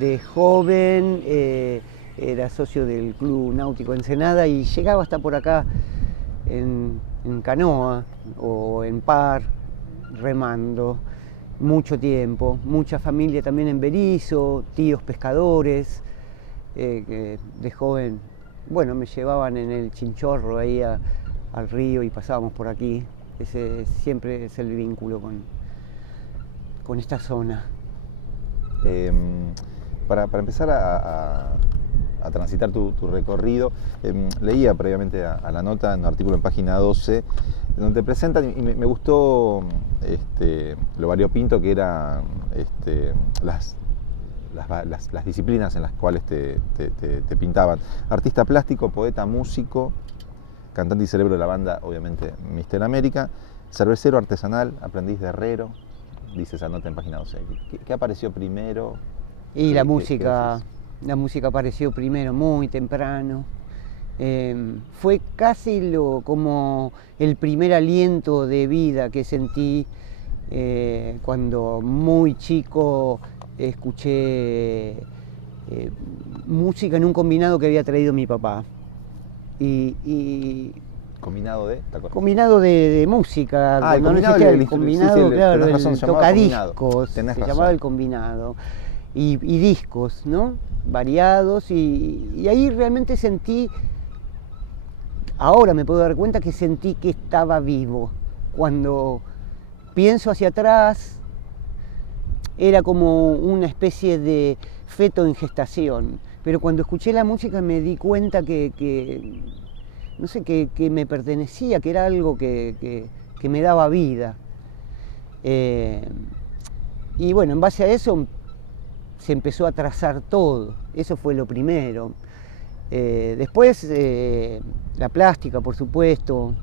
de joven era socio del Club Náutico Ensenada y llegaba hasta por acá en canoa o en par, remando, mucho tiempo, mucha familia también en Berizo, tíos pescadores, que de joven, bueno, me llevaban en el chinchorro ahí al río y pasábamos por aquí. Ese siempre es el vínculo con esta zona. Para empezar a transitar tu recorrido, leía previamente a la nota en un artículo en página 12, donde te presentan, y me gustó lo variopinto que eran las disciplinas en las cuales te pintaban. Artista plástico, poeta, músico, cantante y cerebro de la banda, obviamente, Mister América, cervecero artesanal, aprendiz de herrero, dice esa nota en página 12. ¿Qué apareció primero? Y la música apareció primero, muy temprano. Fue casi como el primer aliento de vida que sentí cuando muy chico escuché música en un combinado que había traído mi papá. ¿Combinado de? Combinado de música. Ah, cuando el no existía el combinado, claro, el tocadiscos, se llamaba el combinado. Y discos, ¿no? Variados, y ahí realmente sentí, ahora me puedo dar cuenta que sentí que estaba vivo. Cuando pienso hacia atrás, era como una especie de feto en gestación, pero cuando escuché la música me di cuenta que no sé, que me pertenecía, que era algo que me daba vida. Y bueno, en base a eso se empezó a trazar todo, eso fue lo primero. Después la plástica, por supuesto,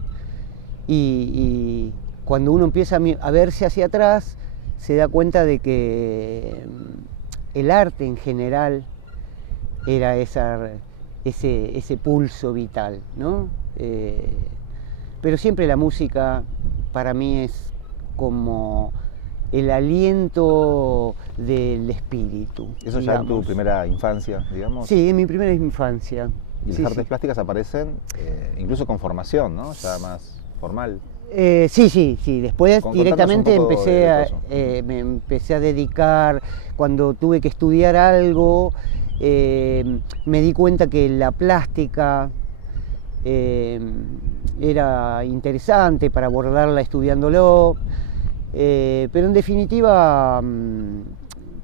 y cuando uno empieza a verse hacia atrás, se da cuenta de que el arte en general era ese pulso vital, ¿no? Pero siempre la música para mí es como el aliento del espíritu. ¿Eso ya en tu primera infancia, digamos? Sí, en mi primera infancia. Y las artes plásticas aparecen incluso con formación, ¿no? Ya más formal. Sí. Después directamente me empecé a dedicar, cuando tuve que estudiar algo, me di cuenta que la plástica era interesante para abordarla estudiándolo, pero en definitiva,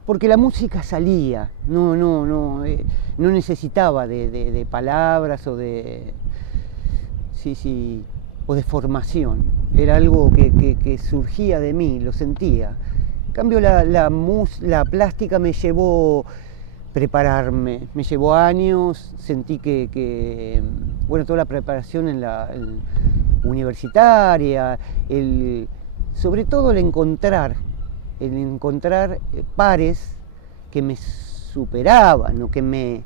porque la música salía, no necesitaba de palabras o de formación, era algo que surgía de mí, lo sentía. En cambio la plástica me llevó prepararme, me llevó años, sentí que toda la preparación en la universitaria, sobre todo el encontrar pares que me superaban, o que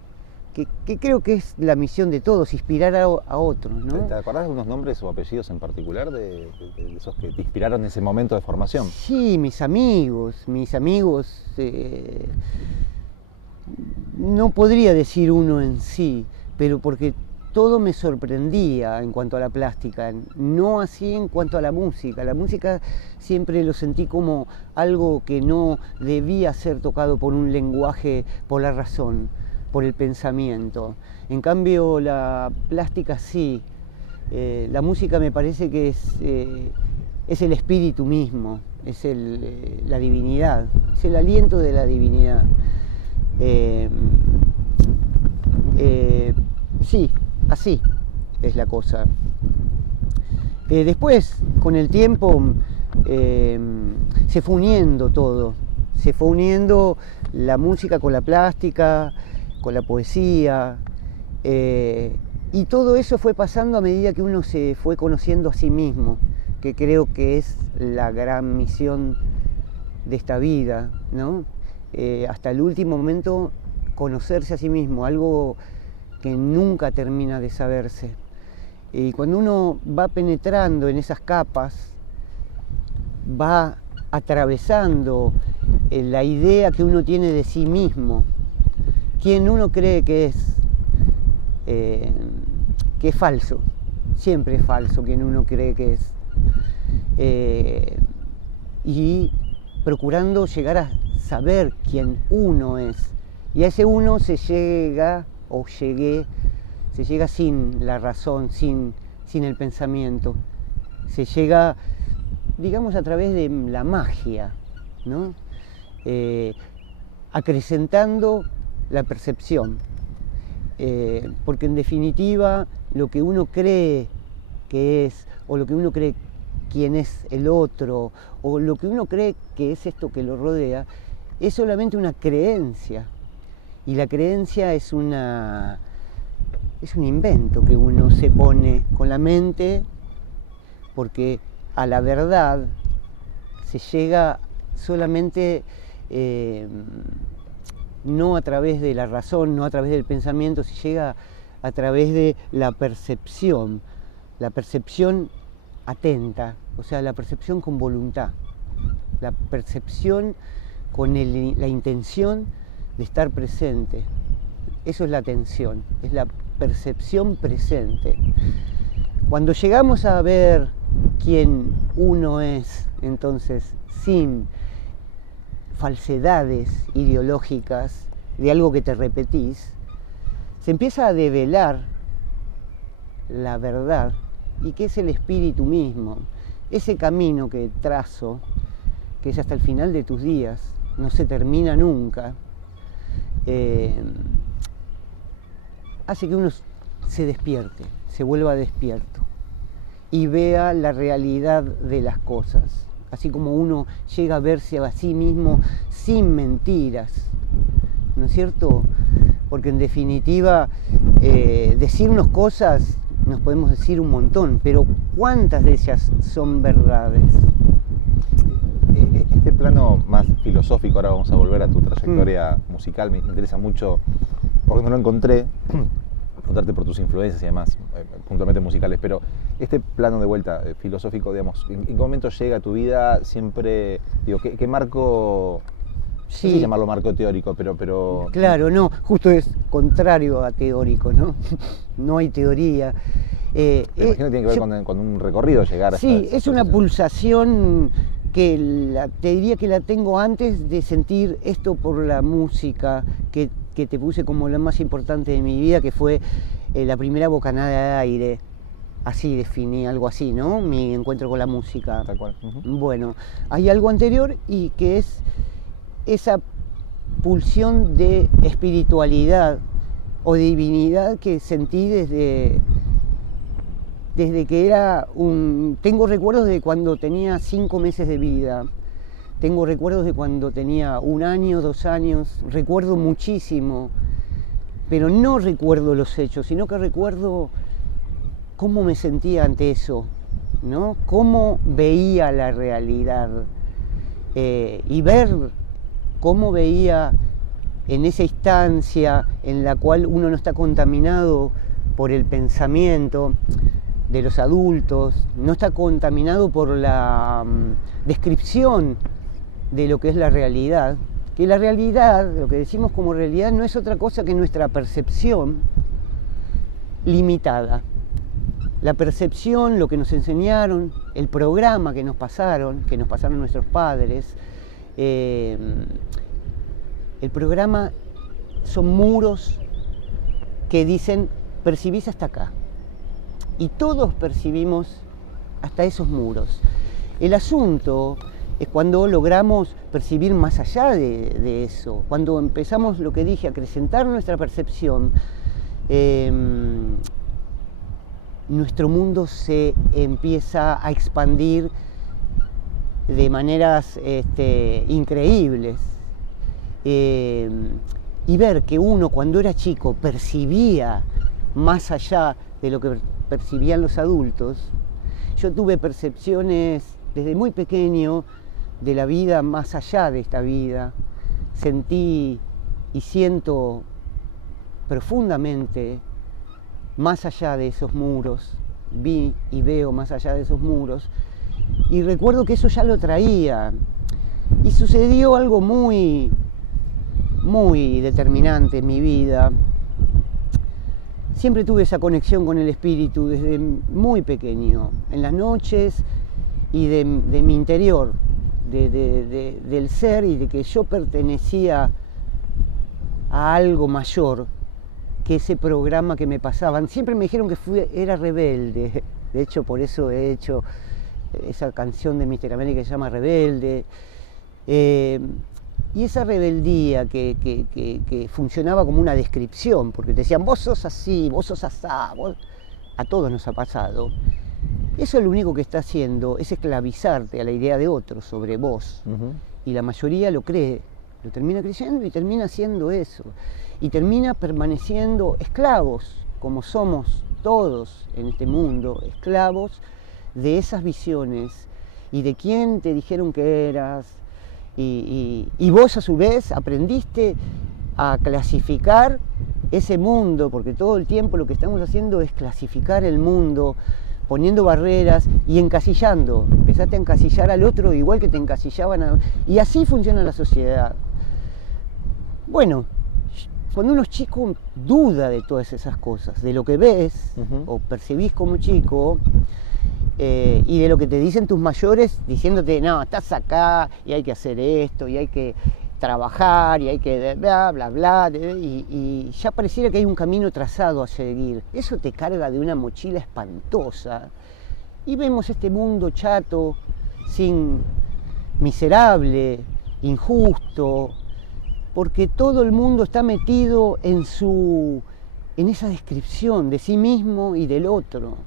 creo que es la misión de todos, inspirar a otros, ¿no? ¿Te acordás de unos nombres o apellidos en particular de esos que te inspiraron en ese momento de formación? Sí, mis amigos, no podría decir uno en sí, pero porque todo me sorprendía en cuanto a la plástica, no así en cuanto a la música. La música siempre lo sentí como algo que no debía ser tocado por un lenguaje, por la razón, por el pensamiento. En cambio la plástica sí, la música me parece que es el espíritu mismo, es la divinidad, es el aliento de la divinidad. Sí, así es la cosa. Después, con el tiempo, se fue uniendo todo, se fue uniendo la música con la plástica, con la poesía, y todo eso fue pasando a medida que uno se fue conociendo a sí mismo, que creo que es la gran misión de esta vida, ¿no? Hasta el último momento conocerse a sí mismo, algo que nunca termina de saberse. Y cuando uno va penetrando en esas capas, va atravesando la idea que uno tiene de sí mismo, quien uno cree que es falso, siempre es falso quien uno cree que es, y procurando llegar a saber quién uno es, y a ese uno se llega sin la razón, sin el pensamiento, se llega, digamos, a través de la magia, ¿no? Acrecentando la percepción, porque en definitiva lo que uno cree que es, o lo que uno cree quién es el otro, o lo que uno cree que es esto que lo rodea, es solamente una creencia, y la creencia es un invento que uno se pone con la mente, porque a la verdad se llega solamente no a través de la razón, no a través del pensamiento, se llega a través de la percepción atenta, o sea, la percepción con voluntad, la percepción con la intención de estar presente. Eso es la atención, es la percepción presente. Cuando llegamos a ver quién uno es, entonces, sin falsedades ideológicas de algo que te repetís, se empieza a develar la verdad, y que es el espíritu mismo, ese camino que trazo, que es hasta el final de tus días, no se termina nunca, hace que uno se despierte, se vuelva despierto y vea la realidad de las cosas, así como uno llega a verse a sí mismo sin mentiras, ¿no es cierto? Porque en definitiva, decirnos cosas, nos podemos decir un montón, pero ¿cuántas de ellas son verdades? Este plano más filosófico, ahora vamos a volver a tu trayectoria musical, me interesa mucho, porque no lo encontré, preguntarte por tus influencias y demás, puntualmente musicales, pero este plano de vuelta filosófico, digamos, ¿en qué momento llega a tu vida? Siempre, digo, ¿qué marco? Sí. No sé llamarlo marco teórico, pero... Claro, no, justo es contrario a teórico, ¿no? No hay teoría. Me imagino que tiene que ver con un recorrido llegar a... Sí, es una pulsación que te diría que la tengo antes de sentir esto por la música, que te puse como la más importante de mi vida, que fue la primera bocanada de aire. Así definí, algo así, ¿no? Mi encuentro con la música. Tal cual. Bueno, hay algo anterior y que es esa pulsión de espiritualidad o divinidad que sentí desde que era Tengo recuerdos de cuando tenía 5 meses de vida, tengo recuerdos de cuando tenía 1 año, 2 años, recuerdo muchísimo, pero no recuerdo los hechos, sino que recuerdo cómo me sentía ante eso, ¿no? Cómo veía la realidad, y ver cómo veía en esa instancia en la cual uno no está contaminado por el pensamiento de los adultos, no está contaminado por la descripción de lo que es la realidad, que la realidad, lo que decimos como realidad, no es otra cosa que nuestra percepción limitada. La percepción, lo que nos enseñaron, el programa que nos pasaron nuestros padres, el programa son muros que dicen percibís hasta acá, y todos percibimos hasta esos muros. El asunto es cuando logramos percibir más allá de eso, cuando empezamos, lo que dije, a acrecentar nuestra percepción, nuestro mundo se empieza a expandir de maneras increíbles, y ver que uno cuando era chico percibía más allá de lo que percibían los adultos. Yo tuve percepciones desde muy pequeño de la vida más allá de esta vida, sentí y siento profundamente más allá de esos muros, vi y veo más allá de esos muros, y recuerdo que eso ya lo traía. Y sucedió algo muy determinante en mi vida. Siempre tuve esa conexión con el espíritu desde muy pequeño, en las noches y de mi interior, del ser, y de que yo pertenecía a algo mayor que ese programa que me pasaban. Siempre me dijeron que era rebelde. De hecho, por eso he hecho esa canción de Mr. América que se llama Rebelde. Y esa rebeldía que funcionaba como una descripción, porque te decían, vos sos así, vos sos asá, a todos nos ha pasado. Eso lo único que está haciendo es esclavizarte a la idea de otro sobre vos. Y la mayoría lo cree, lo termina creyendo y termina haciendo eso. Y termina permaneciendo esclavos, como somos todos en este mundo, esclavos de esas visiones y de quién te dijeron que eras. Y vos a su vez aprendiste a clasificar ese mundo, porque todo el tiempo lo que estamos haciendo es clasificar el mundo, poniendo barreras y encasillando. Empezaste a encasillar al otro igual que te encasillaban y así funciona la sociedad. Bueno, cuando uno es chico duda de todas esas cosas, de lo que ves o percibís como chico, y de lo que te dicen tus mayores diciéndote, no, estás acá y hay que hacer esto y hay que trabajar y hay que bla, bla, bla, y ya pareciera que hay un camino trazado a seguir. Eso te carga de una mochila espantosa y vemos este mundo chato, miserable, injusto, porque todo el mundo está metido en esa descripción de sí mismo y del otro.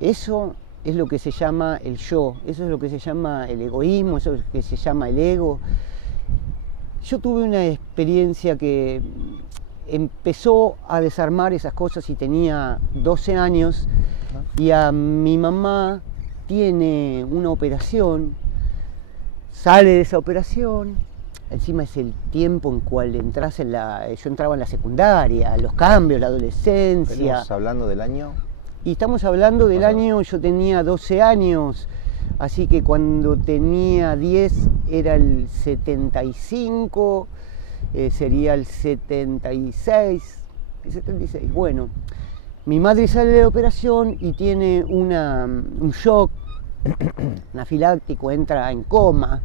Eso es lo que se llama el yo, eso es lo que se llama el egoísmo, eso es lo que se llama el ego. Yo tuve una experiencia que empezó a desarmar esas cosas y tenía 12 años y a mi mamá tiene una operación, sale de esa operación, encima es el tiempo en cual yo entraba en la secundaria, los cambios, la adolescencia. ¿Estamos hablando del año? Y estamos hablando del año, yo tenía 12 años, así que cuando tenía 10 era el 75, sería el 76, Bueno, mi madre sale de la operación y tiene un shock anafiláctico, entra en coma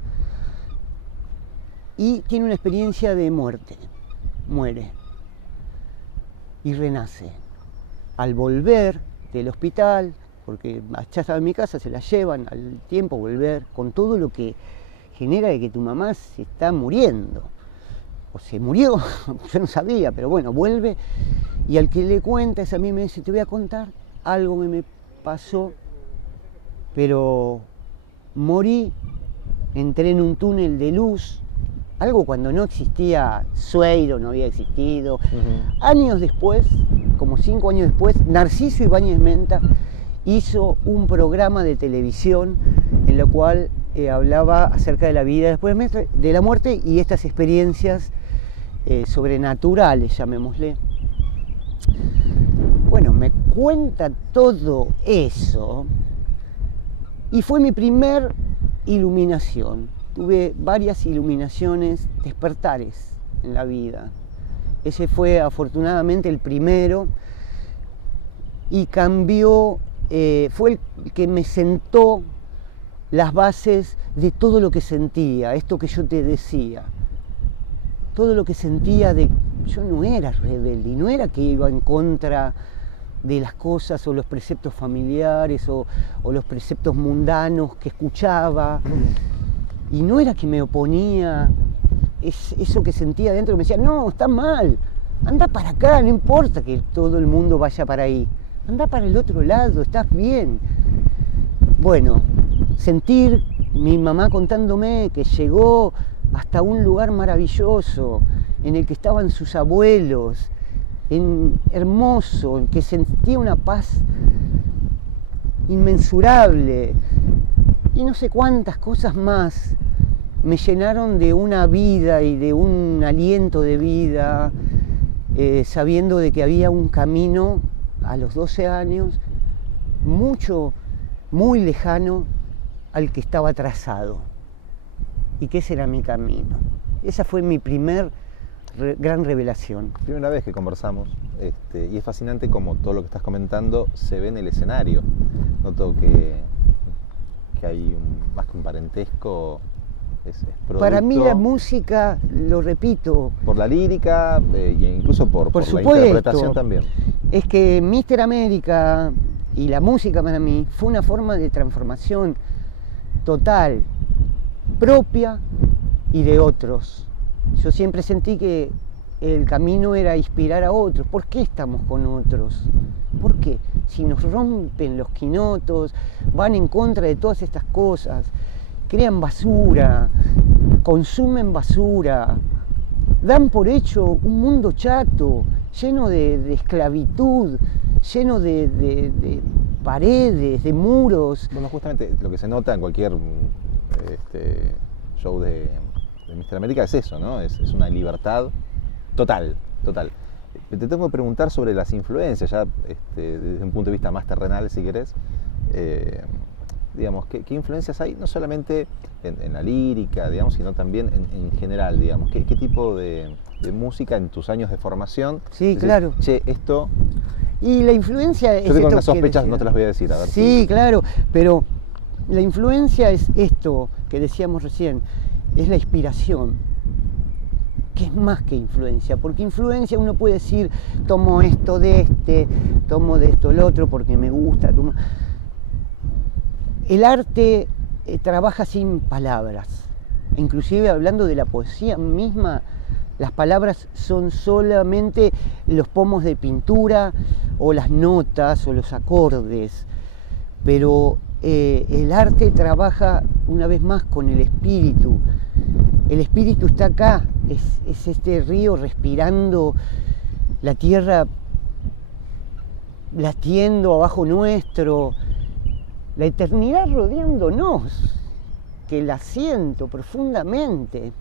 y tiene una experiencia de muerte, muere y renace. Al volver del hospital, porque ya estaba en mi casa, se la llevan al tiempo volver, con todo lo que genera de que tu mamá se está muriendo, o se murió, yo no sabía, pero bueno, vuelve, y al que le cuentas a mí me dice, te voy a contar algo que me pasó, pero morí, entré en un túnel de luz, algo cuando no existía Sueiro, no había existido. Años después, como 5 años después, Narciso Ibáñez Menta hizo un programa de televisión en el cual hablaba acerca de la vida después de la muerte y estas experiencias sobrenaturales, llamémosle. Bueno, me cuenta todo eso y fue mi primer iluminación. Tuve varias iluminaciones, despertares en la vida. Ese fue afortunadamente el primero y cambió, fue el que me sentó las bases de todo lo que sentía, esto que yo te decía. Todo lo que sentía yo no era rebelde, y no era que iba en contra de las cosas o los preceptos familiares o los preceptos mundanos que escuchaba. Y no era que me oponía, eso que sentía dentro, que me decía, no, está mal, anda para acá, no importa que todo el mundo vaya para ahí, anda para el otro lado, estás bien. Bueno, sentir mi mamá contándome que llegó hasta un lugar maravilloso, en el que estaban sus abuelos, hermoso, en que sentía una paz inmensurable, y no sé cuántas cosas más me llenaron de una vida y de un aliento de vida, sabiendo de que había un camino a los 12 años muy lejano al que estaba trazado. y que ese era mi camino. Esa fue mi primer gran revelación. Primera vez que conversamos, y es fascinante como todo lo que estás comentando se ve en el escenario. Noto que hay más que un parentesco, es producto. Para mí la música, lo repito, por la lírica e incluso por la supuesto, interpretación también. Es que Mr. América y la música para mí fue una forma de transformación total, propia y de otros. Yo siempre sentí que el camino era inspirar a otros. ¿Por qué estamos con otros? ¿Por qué? Si nos rompen los quinotos, van en contra de todas estas cosas, crean basura, consumen basura, dan por hecho un mundo chato, lleno de esclavitud, lleno de paredes, de muros. Bueno, justamente lo que se nota en cualquier show de Mr. América es eso, ¿no? Es una libertad total. Te tengo que preguntar sobre las influencias, ya desde un punto de vista más terrenal, si querés. Digamos, ¿qué influencias hay? No solamente en la lírica, digamos, sino también en general, digamos. ¿Qué tipo de música en tus años de formación? Sí, Dices, claro. Che, esto... Y la influencia es... Yo tengo unas sospechas, no te las voy a decir, a ver. Sí, claro, pero la influencia es esto que decíamos recién, es la inspiración, que es más que influencia, porque influencia uno puede decir, tomo esto de tomo de esto el otro porque me gusta. El arte trabaja sin palabras, inclusive hablando de la poesía misma, las palabras son solamente los pomos de pintura o las notas o los acordes, pero el arte trabaja una vez más con el espíritu. El espíritu está acá, es este río respirando, la tierra latiendo abajo nuestro, la eternidad rodeándonos, que la siento profundamente.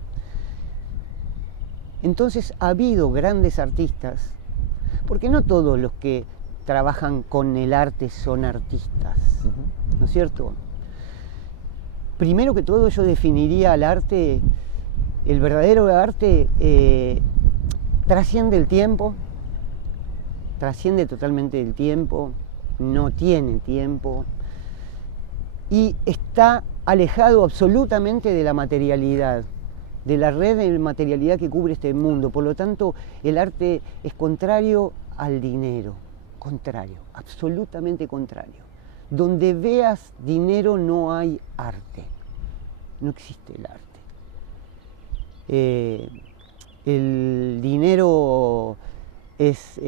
Entonces ha habido grandes artistas, porque no todos los que trabajan con el arte son artistas, ¿no es cierto? Primero que todo yo definiría al arte, el verdadero arte trasciende el tiempo, trasciende totalmente el tiempo, no tiene tiempo y está alejado absolutamente de la materialidad, de la red de materialidad que cubre este mundo. Por lo tanto, el arte es contrario al dinero, contrario, absolutamente contrario. Donde veas dinero no hay arte, no existe el arte. El dinero es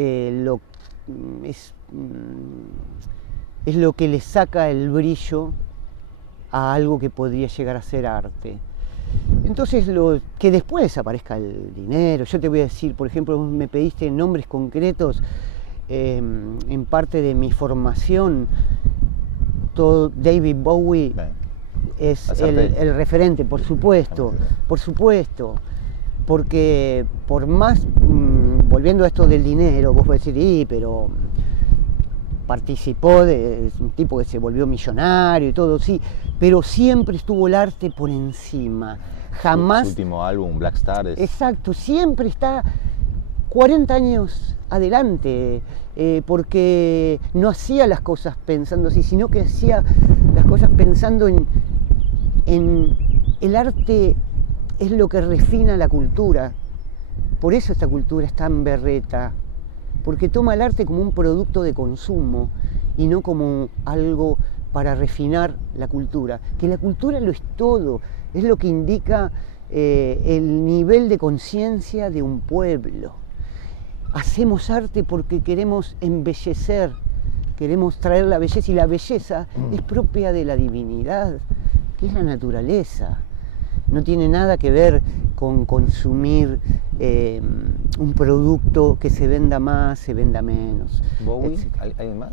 lo que le saca el brillo a algo que podría llegar a ser arte. Entonces, que después aparezca el dinero, yo te voy a decir, por ejemplo, me pediste nombres concretos, en parte de mi formación, David Bowie es el referente, por supuesto, porque por más, volviendo a esto del dinero, vos podés decir, pero participó, es un tipo que se volvió millonario y todo, sí, pero siempre estuvo el arte por encima, jamás... Su último álbum, Black Star, es... Exacto, siempre está 40 años adelante, porque no hacía las cosas pensando así, sino que hacía las cosas pensando en el arte es lo que refina la cultura, por eso esta cultura es tan berreta, porque toma el arte como un producto de consumo y no como algo para refinar la cultura, que la cultura lo es todo, es lo que indica el nivel de conciencia de un pueblo. Hacemos arte porque queremos embellecer, queremos traer la belleza, y la belleza es propia de la divinidad, que es la naturaleza. No tiene nada que ver con consumir un producto que se venda más, se venda menos. ¿Bowie? ¿Hay más?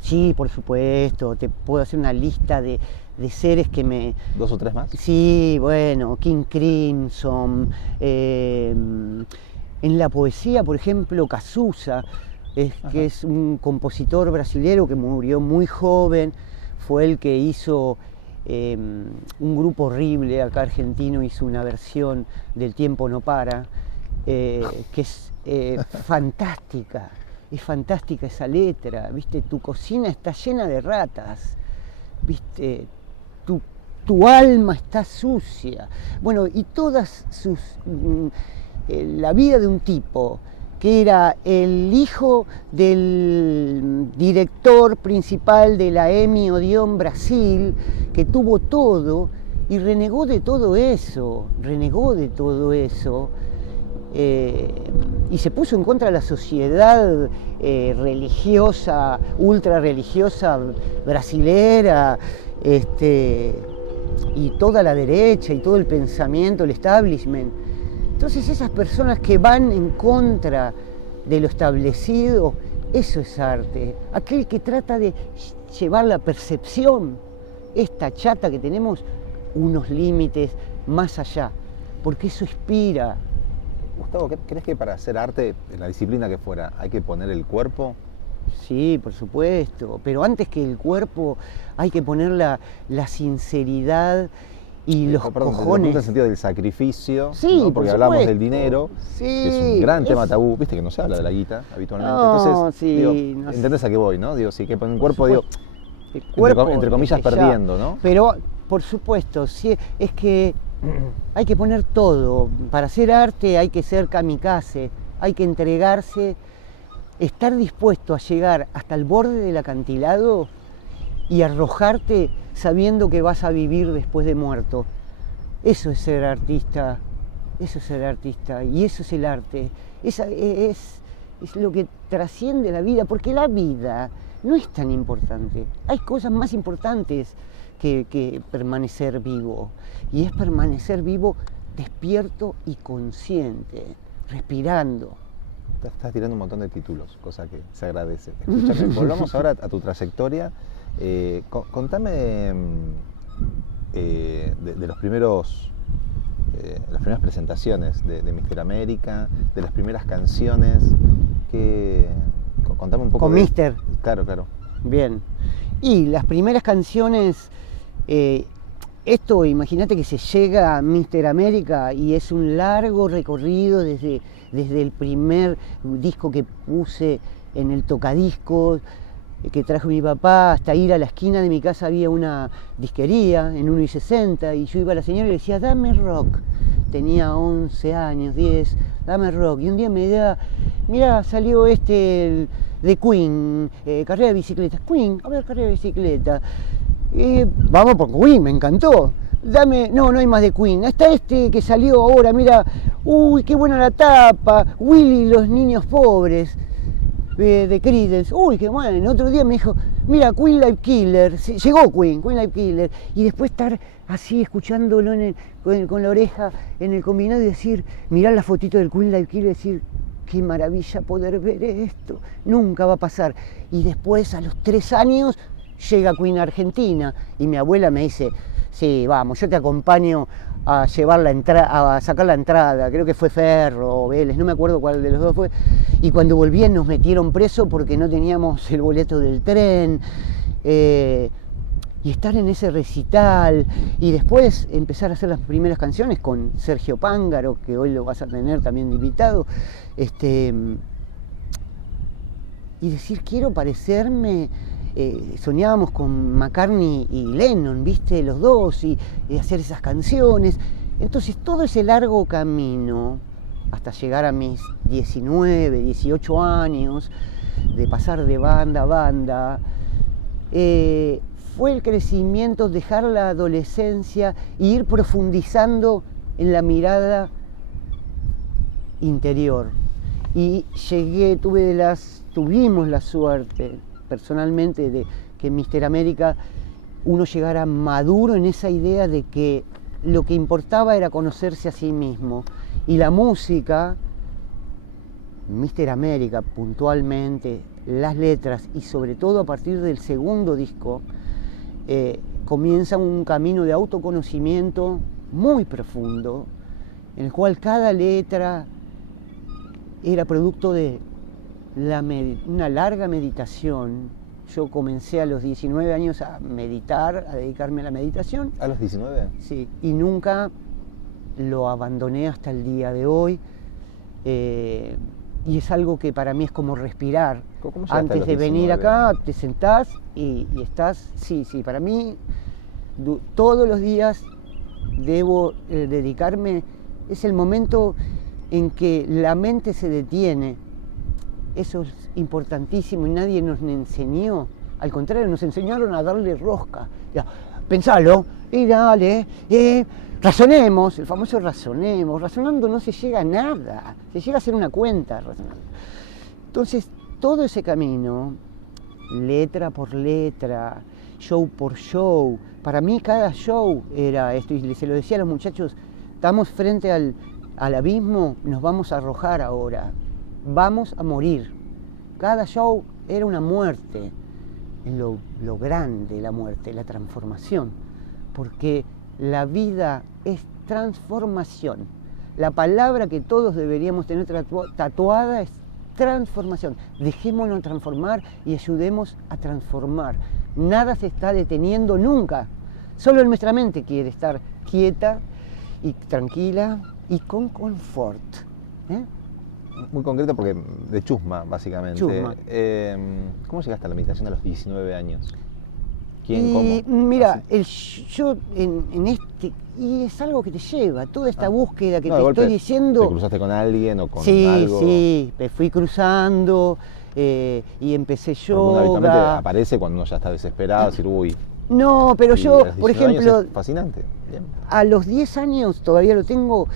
Sí, por supuesto, te puedo hacer una lista de seres que me... ¿2 o 3 más? Sí, bueno, King Crimson, en la poesía, por ejemplo, Cazuza, que es un compositor brasilero que murió muy joven, fue el que hizo un grupo horrible acá argentino hizo una versión del Tiempo no para, que es fantástica. Es fantástica esa letra, ¿viste? Tu cocina está llena de ratas, ¿viste? Tu alma está sucia. Bueno, y todas la vida de un tipo que era el hijo del director principal de la EMI Odeon Brasil, que tuvo todo y renegó de todo eso, y se puso en contra de la sociedad religiosa, ultra religiosa brasilera, y toda la derecha y todo el pensamiento, el establishment. Entonces esas personas que van en contra de lo establecido, eso es arte. Aquel que trata de llevar la percepción, esta chata que tenemos, unos límites más allá, porque eso inspira. Gustavo, ¿crees que para hacer arte, en la disciplina que fuera, hay que poner el cuerpo? Sí, por supuesto, pero antes que el cuerpo hay que poner la sinceridad y los cojones. En el sentido del sacrificio, sí, ¿no? Porque hablamos del dinero, sí, que es un gran tema tabú, viste que no se habla de la guita habitualmente. No, entonces, sí, digo, no ¿entendés a qué voy, no? Digo, sí, que poner el cuerpo, el cuerpo entre comillas, perdiendo, ¿no? Pero, por supuesto, sí, es que hay que poner todo. Para hacer arte hay que ser kamikaze, hay que entregarse, estar dispuesto a llegar hasta el borde del acantilado y arrojarte sabiendo que vas a vivir después de muerto. Eso es ser artista, y eso es el arte. Es lo que trasciende la vida, porque la vida no es tan importante. Hay cosas más importantes que permanecer vivo, y es permanecer vivo despierto y consciente, respirando. Estás tirando un montón de títulos, cosa que se agradece. Escúchame, volvamos ahora a tu trayectoria. Contame de los primeros, las primeras presentaciones de Mister América, de las primeras canciones. Contame un poco. ¿Con Mister? Claro, claro. Bien. Y las primeras canciones, esto, imagínate que se llega a Mister América y es un largo recorrido desde el primer disco que puse en el tocadiscos que trajo mi papá, hasta ir a la esquina de mi casa había una disquería en 1,60 y yo iba a la señora y le decía, dame rock. Tenía 11 años, 10, dame rock. Y un día me decía, mira, salió de Queen, carrera de bicicleta. Queen, a ver, carrera de bicicleta. Vamos por Queen, me encantó. No hay más de Queen. Está que salió ahora, mira, uy, qué buena la tapa, Willy y los niños pobres, de Creedence. Uy, qué bueno. Otro día me dijo, mira, Queen Live Killer. Llegó Queen Live Killer. Y después estar así escuchándolo con la oreja en el combinado y decir, mirar la fotito del Queen Live Killer y decir, qué maravilla poder ver esto. Nunca va a pasar. Y después, a los 3 años, llega Queen a Argentina y mi abuela me dice, sí, vamos, yo te acompaño a llevar a sacar la entrada, creo que fue Ferro o Vélez, no me acuerdo cuál de los dos fue, y cuando volvían nos metieron preso porque no teníamos el boleto del tren, y estar en ese recital, y después empezar a hacer las primeras canciones con Sergio Pángaro, que hoy lo vas a tener también de invitado, y decir, quiero parecerme. Soñábamos con McCartney y Lennon, ¿viste? Los dos, y hacer esas canciones. Entonces, todo ese largo camino, hasta llegar a mis 19, 18 años, de pasar de banda a banda, fue el crecimiento, dejar la adolescencia e ir profundizando en la mirada interior. Y tuvimos la suerte, personalmente, de que en Mister América uno llegara maduro en esa idea de que lo que importaba era conocerse a sí mismo. Y la música, Mister América puntualmente, las letras y sobre todo a partir del segundo disco, comienza un camino de autoconocimiento muy profundo, en el cual cada letra era producto de una larga meditación. Yo comencé a los 19 años a meditar, a dedicarme a la meditación. ¿A los 19? Sí, y nunca lo abandoné hasta el día de hoy. Y es algo que para mí es como respirar. ¿Cómo llegaste a Antes los de venir 19? acá, te sentás y estás... Sí, para mí todos los días debo dedicarme. Es el momento en que la mente se detiene. Eso es importantísimo y nadie nos enseñó. Al contrario, nos enseñaron a darle rosca. Ya, pensalo y dale, razonemos, el famoso razonemos. Razonando no se llega a nada, se llega a hacer una cuenta razonando. Entonces, todo ese camino, letra por letra, show por show, para mí cada show era esto, y se lo decía a los muchachos, estamos frente al abismo, nos vamos a arrojar ahora, vamos a morir. Cada show era una muerte, en lo grande la muerte, la transformación, porque la vida es transformación. La palabra que todos deberíamos tener tatuada es transformación. Dejémonos transformar y ayudemos a transformar. Nada se está deteniendo nunca. Solo nuestra mente quiere estar quieta y tranquila y con confort. Muy concreto porque de chusma, básicamente. Chusma. ¿Cómo llegaste a la meditación a los 19 años? ¿Quién, cómo? Mira, yo en este, y es algo que te lleva, toda esta búsqueda que No, te de golpe, estoy diciendo. ¿te cruzaste con alguien o con Sí, algo? sí, me fui cruzando y empecé Uno habitualmente yoga. aparece cuando uno ya está desesperado, decir, uy. No, pero y yo, a los por 19 años ejemplo, es fascinante. Bien. a los 10 años, todavía lo tengo,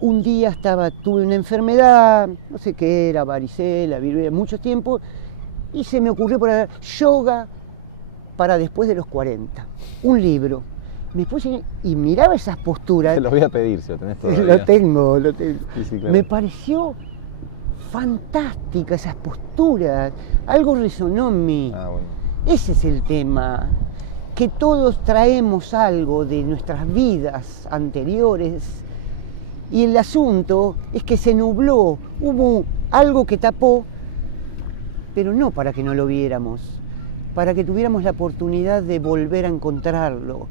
un día tuve una enfermedad, no sé qué era, varicela, viruela, mucho tiempo, y se me ocurrió poner yoga para después de los 40, un libro. Me puse y miraba esas posturas. Te lo voy a pedir si lo tenés todavía. Lo tengo. Sí, sí, claro. Me pareció fantástica esas posturas, algo resonó en mí. Bueno. Ese es el tema, que todos traemos algo de nuestras vidas anteriores y el asunto es que se nubló, hubo algo que tapó, pero no para que no lo viéramos, para que tuviéramos la oportunidad de volver a encontrarlo,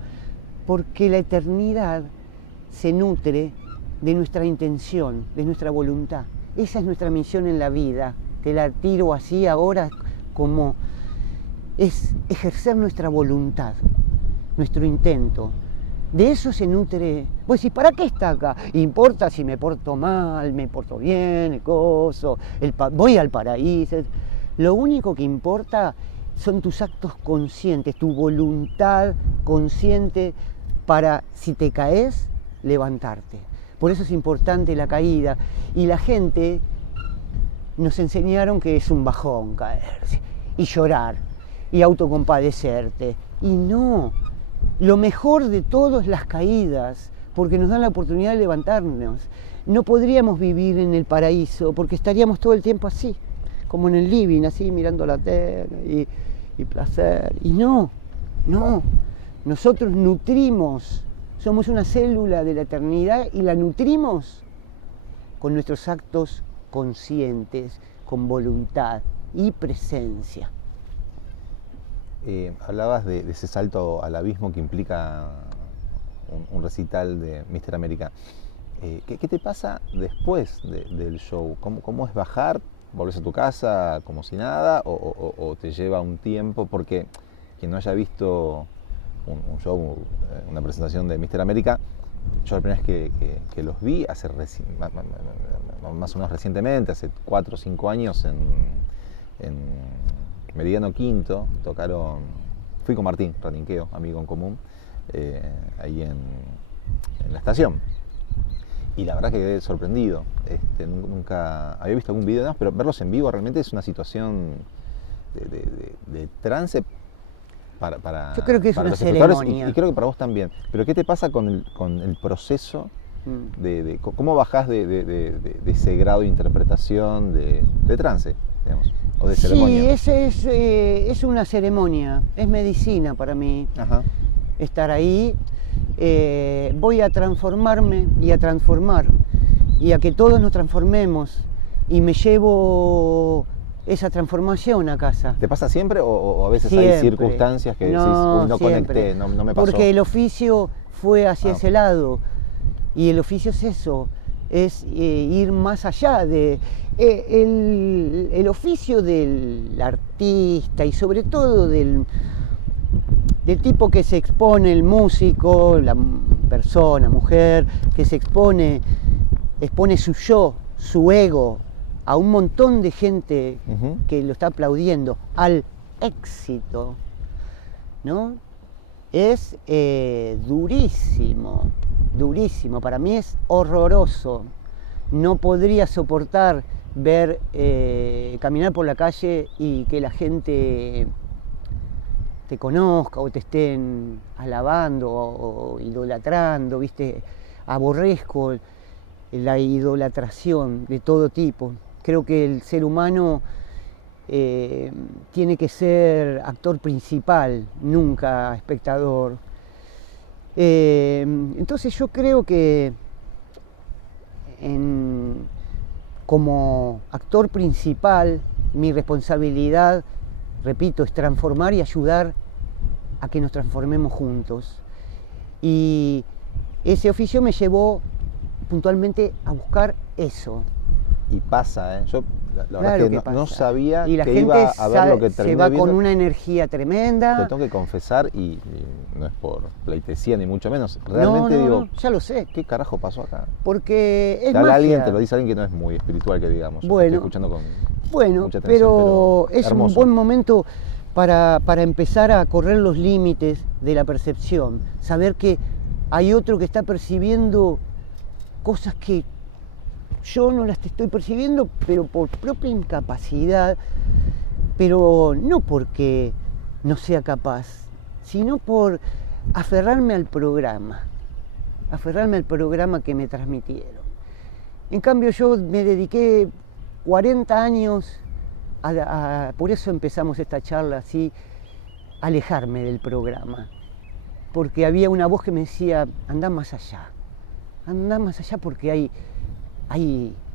porque la eternidad se nutre de nuestra intención, de nuestra voluntad. Esa es nuestra misión en la vida, te la tiro así ahora como es ejercer nuestra voluntad, nuestro intento. De eso se nutre. Pues, ¿y para qué está acá? ¿Importa si me porto mal, me porto bien, el coso, voy al paraíso? Lo único que importa son tus actos conscientes, tu voluntad consciente para, si te caes, levantarte. Por eso es importante la caída. Y la gente nos enseñaron que es un bajón caerse y llorar y autocompadecerte. Y no, lo mejor de todo es las caídas, porque nos dan la oportunidad de levantarnos. No podríamos vivir en el paraíso porque estaríamos todo el tiempo así, como en el living, así mirando la tele y placer. Y no, nosotros nutrimos, somos una célula de la eternidad y la nutrimos con nuestros actos conscientes, con voluntad y presencia. Hablabas de ese salto al abismo que implica un recital de Mr. América. ¿Qué te pasa después del show? ¿Cómo es bajar? ¿Volvés a tu casa como si nada? ¿O te lleva un tiempo? Porque quien no haya visto un show, una presentación de Mr. América, yo la primera vez que los vi, más o menos recientemente, hace 4 o 5 años, en Meridiano Quinto, tocaron, fui con Martín Raninqueo, amigo en común, ahí en la estación. Y la verdad que quedé sorprendido. Nunca había visto algún video, pero verlos en vivo realmente es una situación de trance para yo creo que es una los espectadores ceremonia. y creo que para vos también. Pero ¿qué te pasa con el proceso de cómo bajás de ese grado de interpretación de trance, digamos, o de ceremonia? Sí, es una ceremonia, es medicina para mí. Ajá. Estar ahí, voy a transformarme y a transformar y a que todos nos transformemos y me llevo esa transformación a casa. ¿Te pasa siempre o a veces Siempre. hay circunstancias que decís, No, uy, no siempre. conecté, no me pasó? Porque el oficio fue hacia ese Ok. lado. Y el oficio es eso, es ir más allá de... el oficio del artista y sobre todo del tipo que se expone, el músico, la persona, mujer, que se expone su yo, su ego, a un montón de gente Ujú. que lo está aplaudiendo, al éxito, ¿no? Es durísimo, durísimo, para mí es horroroso. No podría soportar ver, caminar por la calle y que la gente te conozca o te estén alabando o idolatrando, ¿viste? Aborrezco la idolatración de todo tipo. Creo que el ser humano tiene que ser actor principal, nunca espectador. Entonces yo creo que como actor principal, mi responsabilidad, repito, es transformar y ayudar a que nos transformemos juntos. Y ese oficio me llevó puntualmente a buscar eso. Y pasa, ¿eh? Yo la verdad Claro es que no pasa. sabía Y la que gente iba a ver lo que se terminé va viendo. con una energía tremenda. Lo tengo que confesar y no es por pleitesía ni mucho menos. Realmente no, digo, no, ya lo sé. ¿qué carajo pasó acá? Porque es Te habla magia. alguien, te lo dice alguien que no es muy espiritual, que digamos. Yo te Bueno, estoy escuchando con Bueno, mucha atención, pero es hermoso. un buen momento para empezar a correr los límites de la percepción. Saber que hay otro que está percibiendo cosas que yo no las estoy percibiendo, pero por propia incapacidad, pero no porque no sea capaz, sino por aferrarme al programa que me transmitieron. En cambio yo me dediqué 40 años, por eso empezamos esta charla así, a alejarme del programa, porque había una voz que me decía, anda más allá porque ahí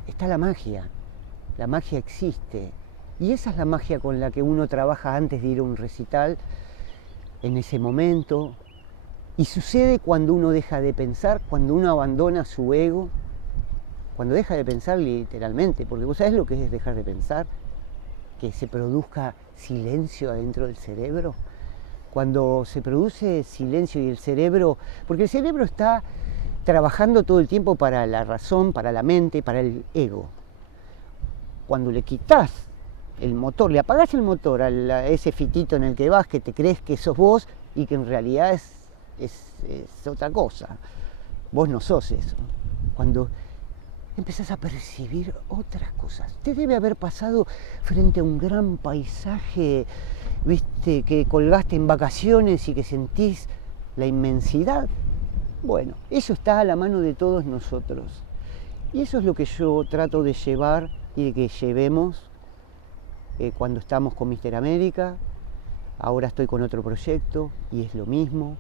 está la magia existe, y esa es la magia con la que uno trabaja antes de ir a un recital, en ese momento, y sucede cuando uno deja de pensar, cuando uno abandona su ego, cuando deja de pensar literalmente, porque vos sabés lo que es dejar de pensar, que se produzca silencio adentro del cerebro. Cuando se produce silencio y el cerebro, porque el cerebro está trabajando todo el tiempo para la razón, para la mente, para el ego. Cuando le quitas el motor, le apagás el motor a ese fitito en el que vas, que te crees que sos vos y que en realidad es otra cosa. Vos no sos eso. Cuando empezás a percibir otras cosas. Te debe haber pasado frente a un gran paisaje, viste, que colgaste en vacaciones y que sentís la inmensidad. Bueno, eso está a la mano de todos nosotros. Y eso es lo que yo trato de llevar y de que llevemos cuando estamos con Mister América. Ahora estoy con otro proyecto y es lo mismo.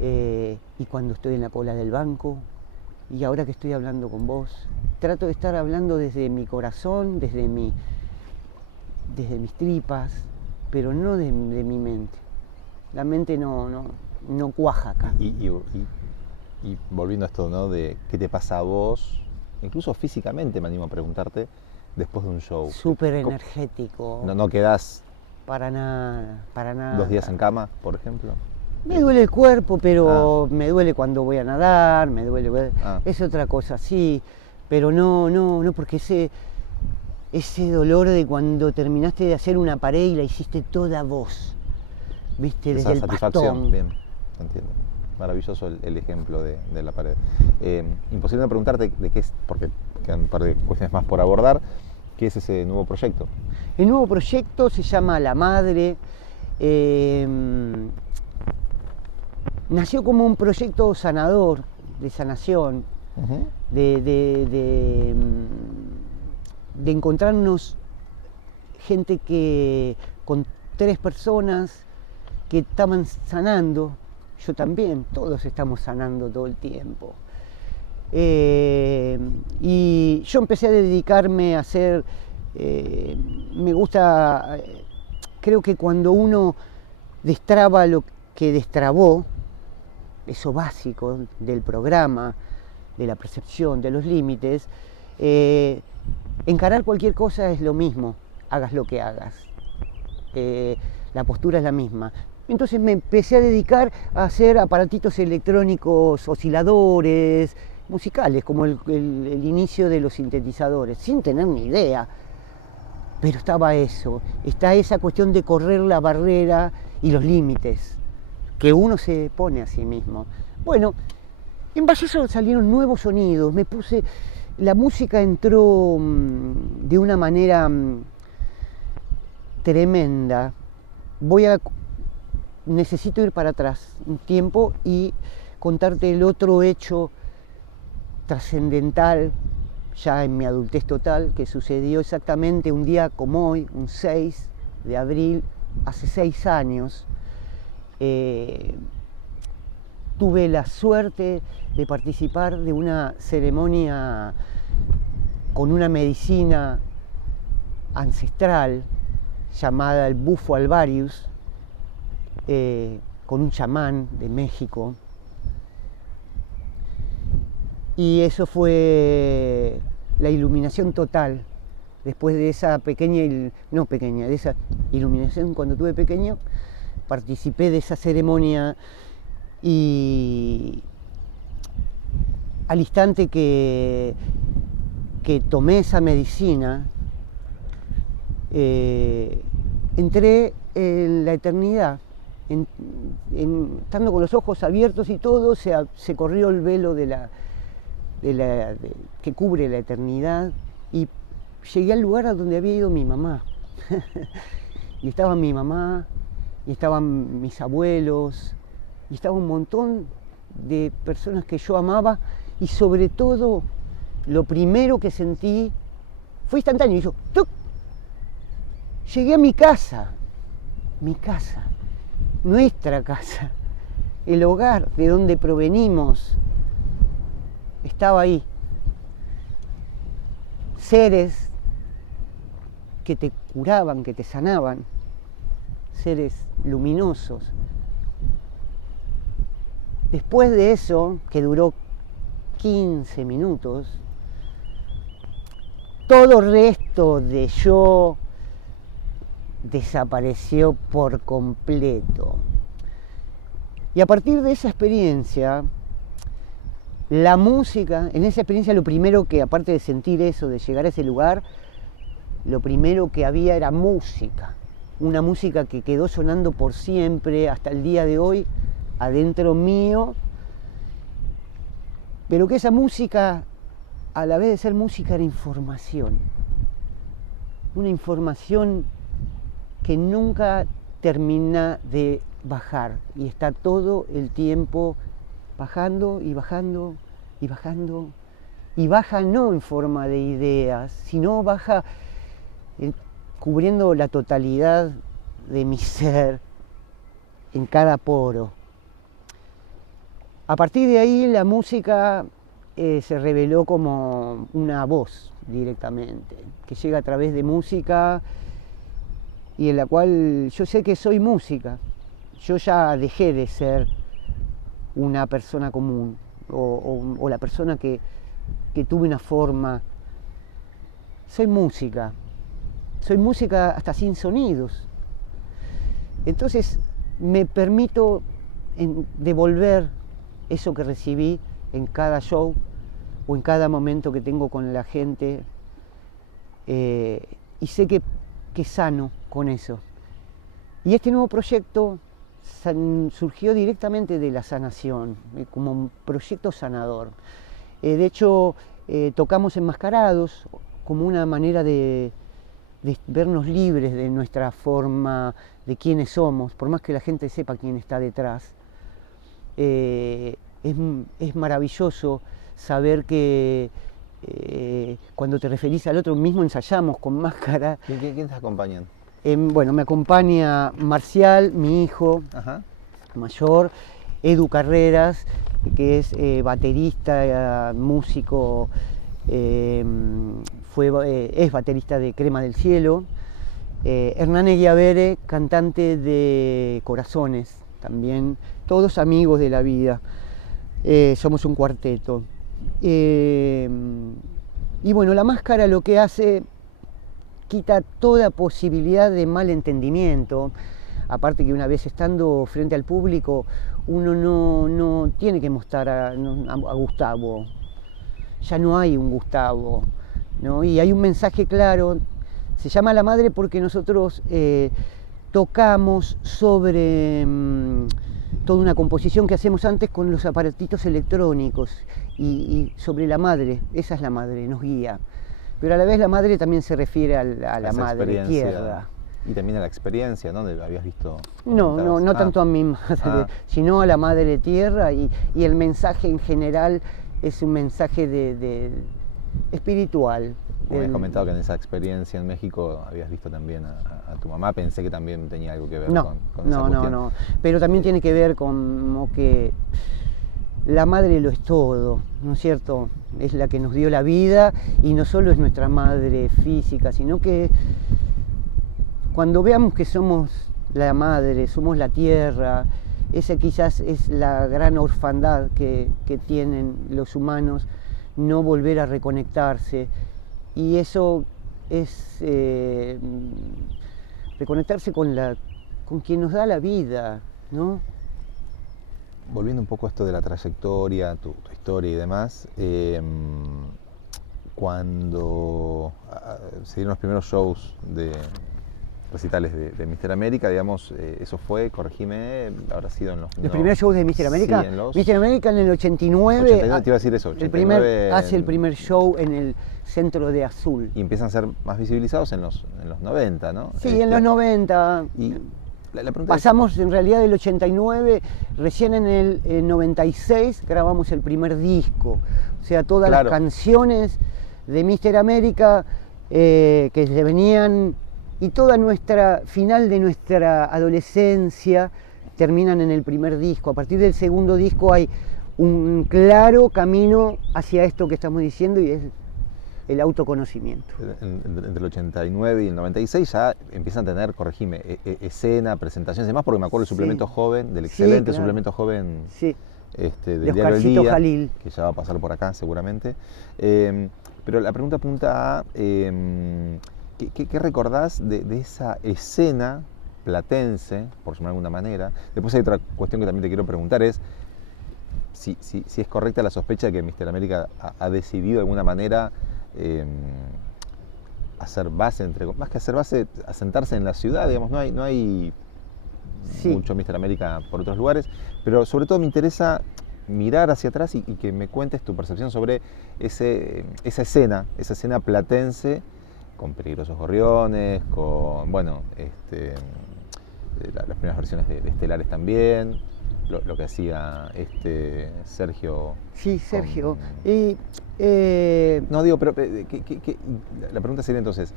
Y cuando estoy en la cola del banco. Y ahora que estoy hablando con vos, trato de estar hablando desde mi corazón, desde mis tripas, pero no de mi mente. La mente no cuaja acá. Y volviendo a esto, ¿no? De qué te pasa a vos, incluso físicamente me animo a preguntarte, después de un show. Súper energético. ¿No quedás Para nada. 2 días en cama, por ejemplo? Me duele el cuerpo, pero me duele cuando voy a nadar, me duele. Ah. Es otra cosa, sí, pero no, porque ese dolor de cuando terminaste de hacer una pared y la hiciste toda vos, viste, Esa desde el satisfacción, pastón. bien, entiendo. Maravilloso el ejemplo de la pared. Imposible no preguntarte de qué es, porque quedan un par de cuestiones más por abordar. ¿Qué es ese nuevo proyecto? El nuevo proyecto se llama La Madre. Nació como un proyecto sanador, de sanación, Uh-huh. de encontrarnos gente con 3 personas que estaban sanando, yo también, todos estamos sanando todo el tiempo. Y yo empecé a dedicarme a hacer Me gusta, creo que cuando uno destraba lo que destrabó, eso básico del programa, de la percepción, de los límites, encarar cualquier cosa es lo mismo, hagas lo que hagas. La postura es la misma. Entonces me empecé a dedicar a hacer aparatitos electrónicos, osciladores, musicales, como el inicio de los sintetizadores, sin tener ni idea. Pero estaba eso, está esa cuestión de correr la barrera y los límites que uno se pone a sí mismo. Bueno, en base a eso salieron nuevos sonidos, la música entró de una manera tremenda. Necesito ir para atrás un tiempo y contarte el otro hecho trascendental, ya en mi adultez total, que sucedió exactamente un día como hoy, un 6 de abril, hace 6 años. Tuve la suerte de participar de una ceremonia con una medicina ancestral llamada el Bufo alvarius, con un chamán de México. Y eso fue la iluminación total. Después de esa de esa iluminación cuando tuve pequeño, participé de esa ceremonia y al instante que tomé esa medicina, entré en la eternidad. Estando con los ojos abiertos y todo, se corrió el velo que cubre la eternidad y llegué al lugar a donde había ido mi mamá. Y estaba mi mamá, y estaban mis abuelos, y estaba un montón de personas que yo amaba, y sobre todo lo primero que sentí fue instantáneo. Hizo ¡tuc! Llegué a mi casa, nuestra casa, el hogar de donde provenimos. Estaba ahí. Seres que te curaban, que te sanaban, seres luminosos. Después de eso, que duró 15 minutos, todo resto de yo desapareció por completo. Y a partir de esa experiencia, la música, en esa experiencia lo primero que, aparte de sentir eso, de llegar a ese lugar, lo primero que había era música. Una música que quedó sonando por siempre, hasta el día de hoy, adentro mío. Pero que esa música, a la vez de ser música, era información. Una información que nunca termina de bajar. Y está todo el tiempo bajando y bajando y bajando, y baja no en forma de ideas, sino baja cubriendo la totalidad de mi ser en cada poro. A partir de ahí la música se reveló como una voz directamente, que llega a través de música y en la cual yo sé que soy música. Yo ya dejé de ser una persona común o la persona que tuve una forma. Soy música hasta sin sonidos. Entonces me permito devolver eso que recibí en cada show o en cada momento que tengo con la gente, y sé que sano con eso. Y este nuevo proyecto surgió directamente de la sanación, como un proyecto sanador. De hecho, tocamos enmascarados como una manera de vernos libres de nuestra forma, de quiénes somos, por más que la gente sepa quién está detrás. Es maravilloso saber que cuando te referís al otro, mismo ensayamos con máscara. ¿Quién te acompañan? Bueno, me acompaña Marcial, mi hijo. Ajá. Mayor, Edu Carreras, que es baterista, músico, es baterista de Crema del Cielo. Hernán Eguiavere, cantante de Corazones, también, todos amigos de la vida. Somos un cuarteto. Y bueno, la máscara lo que hace, quita toda posibilidad de malentendimiento. Aparte que una vez estando frente al público, uno no tiene que mostrar a Gustavo. Ya no hay un Gustavo, ¿no? Y hay un mensaje claro. Se llama La Madre porque nosotros tocamos sobre toda una composición que hacemos antes con los aparatitos electrónicos y sobre la madre. Esa es la madre, nos guía. Pero a la vez la madre también se refiere a la madre tierra. Y también a la experiencia, ¿no? ¿Habías visto? No tanto a mi madre, sino a la madre tierra, y el mensaje en general es un mensaje espiritual. Me habías comentado que en esa experiencia en México habías visto también a tu mamá. Pensé que también tenía algo que ver con esa cuestión. No, pero también tiene que ver con que la madre lo es todo, ¿no es cierto? Es la que nos dio la vida, y no solo es nuestra madre física, sino que cuando veamos que somos la madre, somos la tierra, esa quizás es la gran orfandad que tienen los humanos, no volver a reconectarse. Y eso es reconectarse con quien nos da la vida, ¿no? Volviendo un poco a esto de la trayectoria, tu historia y demás, cuando se dieron los primeros shows de recitales de Mister América, digamos, eso fue, corregime, habrá sido en los... ¿Los primeros shows de Mister América? Sí, en los... Mister América en el 89... 89, te iba a decir eso, 89... hace el primer show en el Centro de Azul. Y empiezan a ser más visibilizados en los 90, ¿no? Sí, en los 90. Y la pasamos en realidad del 89, recién en el 96 grabamos el primer disco. O sea, todas las canciones de Mister América que se venían... Y toda final de nuestra adolescencia terminan en el primer disco. A partir del segundo disco hay un claro camino hacia esto que estamos diciendo, y es el autoconocimiento. Entre el 89 y el 96 ya empiezan a tener, corregime, escena, presentaciones y demás, porque me acuerdo del suplemento joven, del excelente suplemento joven del diario El Día, Jalil, que ya va a pasar por acá seguramente. Pero la pregunta apunta a... ¿Qué recordás de esa escena platense, por llamar de alguna manera? Después hay otra cuestión que también te quiero preguntar, es si es correcta la sospecha de que Mister América ha decidido de alguna manera hacer base, más que hacer base, asentarse en la ciudad, digamos, no hay mucho Mister América por otros lugares, pero sobre todo me interesa mirar hacia atrás y que me cuentes tu percepción sobre esa escena platense, con Peligrosos Gorriones, con, las primeras versiones de Estelares también, lo que hacía Sergio. Sí, Sergio. No digo, pero la pregunta sería entonces,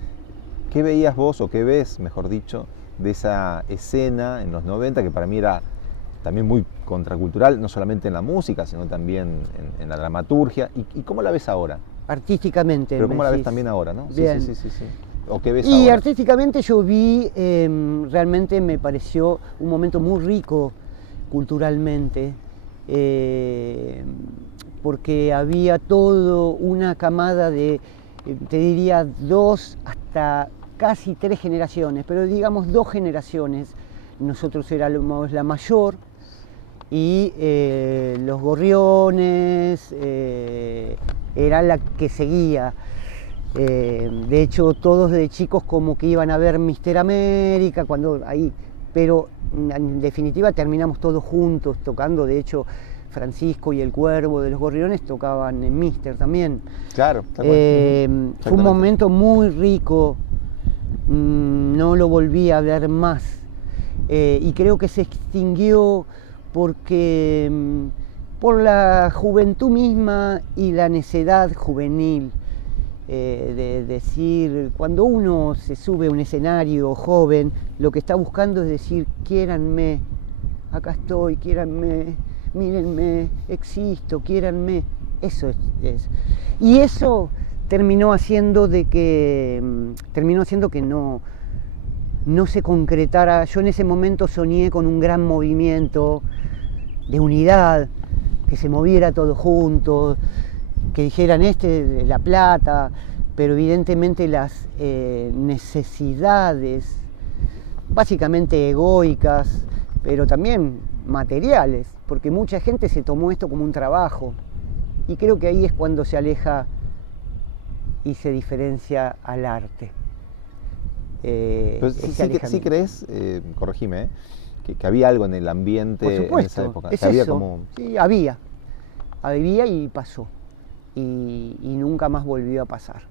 ¿qué veías vos, o qué ves, mejor dicho, de esa escena en los 90, que para mí era también muy contracultural, no solamente en la música, sino también en la dramaturgia, y cómo la ves ahora? Artísticamente. Pero ¿cómo la ves también ahora, no? Bien. Sí. ¿O qué ves ahora? Y artísticamente yo vi, realmente me pareció un momento muy rico culturalmente, porque había todo una camada de, te diría, 2 hasta casi 3 generaciones, pero digamos 2 generaciones. Nosotros éramos la mayor, y los Gorriones era la que seguía. De hecho, todos de chicos como que iban a ver Mister América, pero en definitiva terminamos todos juntos tocando. De hecho, Francisco y el Cuervo de los Gorriones tocaban en Mister también. Claro. Fue un momento muy rico, no lo volví a ver más, y creo que se extinguió porque por la juventud misma y la necedad juvenil, de decir, cuando uno se sube a un escenario joven, lo que está buscando es decir, quiéranme, acá estoy, quiéranme, mírenme, existo, quiéranme. Eso es. Y eso terminó haciendo que no se concretara. Yo en ese momento soñé con un gran movimiento de unidad, que se moviera todo junto, que dijeran de La Plata, pero evidentemente las necesidades, básicamente egoicas, pero también materiales, porque mucha gente se tomó esto como un trabajo, y creo que ahí es cuando se aleja y se diferencia al arte. ¿Sí crees, corregime, que había algo en el ambiente? Por supuesto, en esa época? es había eso. como... Sí, había y pasó, y nunca más volvió a pasar.